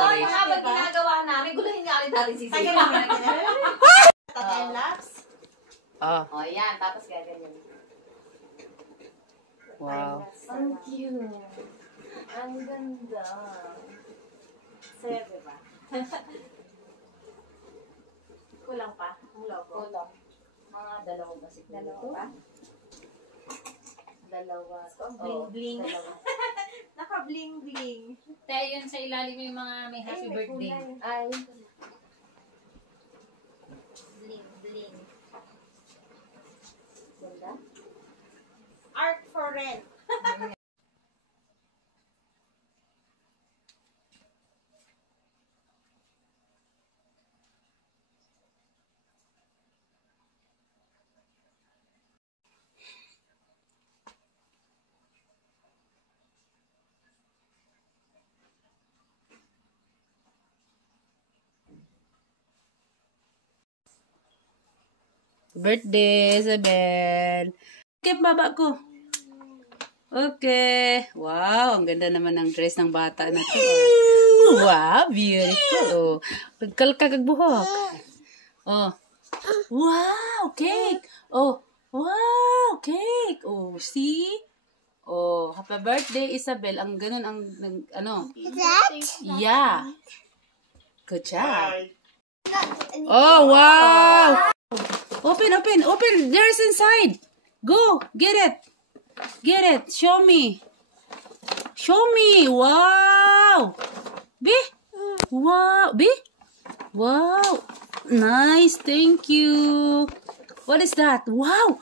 decoration. Oo, habang ginagawa namin, gulahin nga ulit natin si Sisi. Time lapse. Oh, O, yan. Tapos gaganyan. wow. Ang cute. Ang ganda. Saya, diba? Kulang pa? Ang logo? Kulang. Mga dalawa ba siguro? Dalawa pa? Dalawa. Bling-bling. Dalawa. Naka-bling-bling. Tayo yun sa ilalim yung mga may happy birthday. Ay. Bling-bling. Ganda. Art for rent. Birthday, Isabel. Okay, baba ko. Okay. Wow, ang ganda naman ng dress ng bata na to. Wow, beautiful. Oh, pagkalkagag buhok. Oh. Wow, cake. Oh, wow, cake. Oh, see? Oh, happy birthday, Isabel. Ang ganun ang ano? Yeah. Good job. Oh, wow. Open, open, open. There's inside. Go. Get it. Get it. Show me. Show me. Wow. B. Wow. B. Wow. Nice. Thank you. What is that? Wow.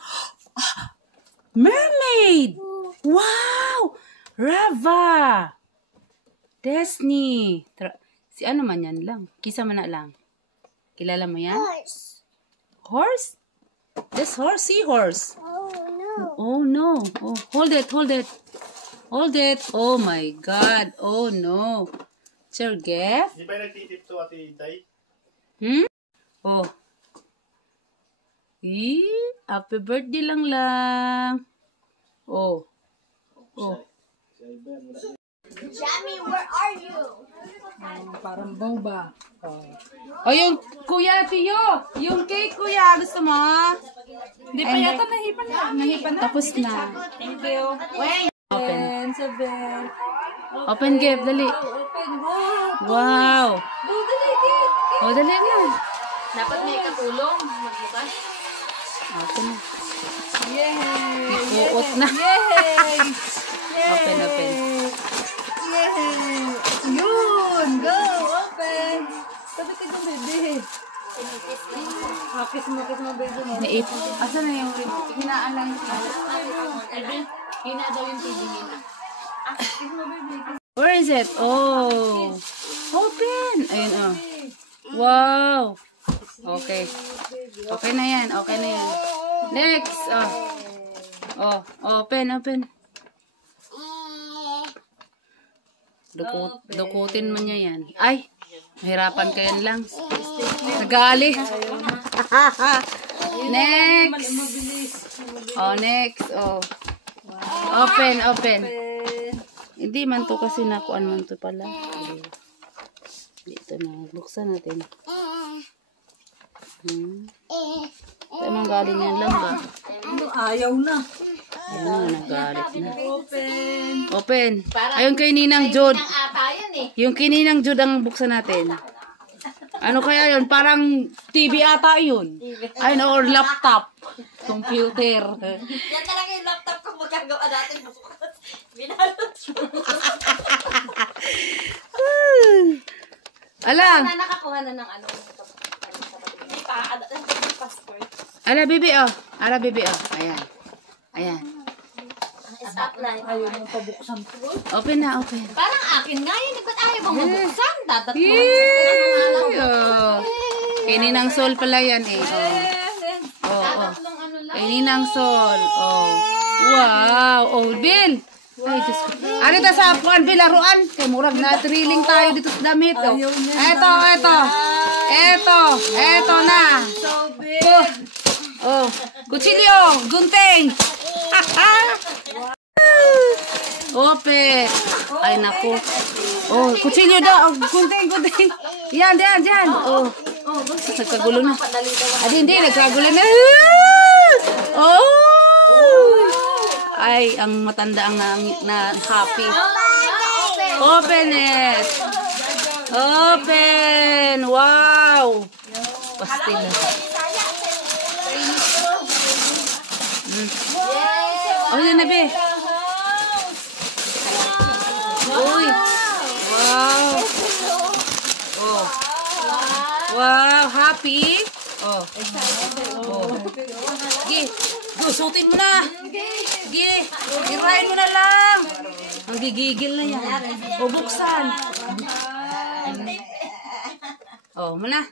Mermaid. Wow. Rava. Disney. Si ano man yan lang. Kisa man na lang. Kilala mo yan? Horse. Horse? This horse? Seahorse. Oh, no. Oh, no. Oh, hold it, hold it. Hold it. Oh, my God. Oh, no. It's your gift? Di ba nagtitip to Ate Day? Hmm? Oh. Happy birthday lang. Oh. Oh. Jamie, where are you? Parang boba. Oh, yung kuya, Tiyo. Yung cake, kuya. Gusto mo? Hindi pa yata nahipan na. Nahipan na. Tapos na. Thank you. Wait. Open. Isabel. Open gift. Dali. Open. Wow. Oh, dali, kid. Oh, dali na. Dapat may katulong. Magbukas. Open na. Yay! Uot na. Yay! Open, open. Yay! Yun! Go! Open! Sabi ka ng bebe. Kiss mo, bebe mo. Naip. Asa na yung rin? Hinaan lang. Hina daw yung TV nila. Where is it? Oh. Open. Ayun, oh. Wow. Okay. Okay na yan. Okay na yan. Next. Oh. Oh. Open, open. Dukutin mo niya yan. Ay. Mahirapan ka yan lang. Nagali. Next. Oh, next. Oh. Open, open. Hindi man to kasi nakuan man to pala. Dito na. Buksan natin. Tayo mang galing yan lang ba? Ayaw na. Ayun na, nagalit na. Open. Open. Ayun kay Ninang Jod. Ang ata yan eh. Yung kay Ninang Jod ang buksan natin. Ano kaya yun? Parang TV ata yun. Ayun, or laptop. Computer. Yan talaga yung laptop kung magagawa natin bukas. Binalot mo. Ala. Nakakuha na ng ano. May passport. Ala, bibi, oh. Ala, bibi, oh. Ayan. Ayan. Stopline. Ayaw mong pabuksan ko. Open na, open. Parang akin nga yun. Ba't ayaw bang mabuksan? Dadat mo. Yay! Oh. Kay Ninang Sol pala yan eh. Oh. Oh, oh. Kay Ninang Sol. Oh. Wow. Oh, Bill. Ay, Diyos ko. Ano ito sa apuan, Bill? Laruan. Kay murag na thrilling tayo dito sa damit. Oh. Eto, eto. Eto. Eto na. So big. Oh. Kutsilyo. Gunting. Open. Ay, naku. Oh, kutsilyo daw. Kunting. Yan. Oh. Nagkagulo na. Hindi. Nagkagulo na. Oh! Ay, ang matanda ang na happy. Open it. Open. Wow. Pastil. Oh, yun na, be. Uy. Wow. Oh. Wow, happy. Oh. Sige. Susutin mo na. Sige. Irahin mo na lang. Ang gigigil na yan. O, buksan. Oh, muna.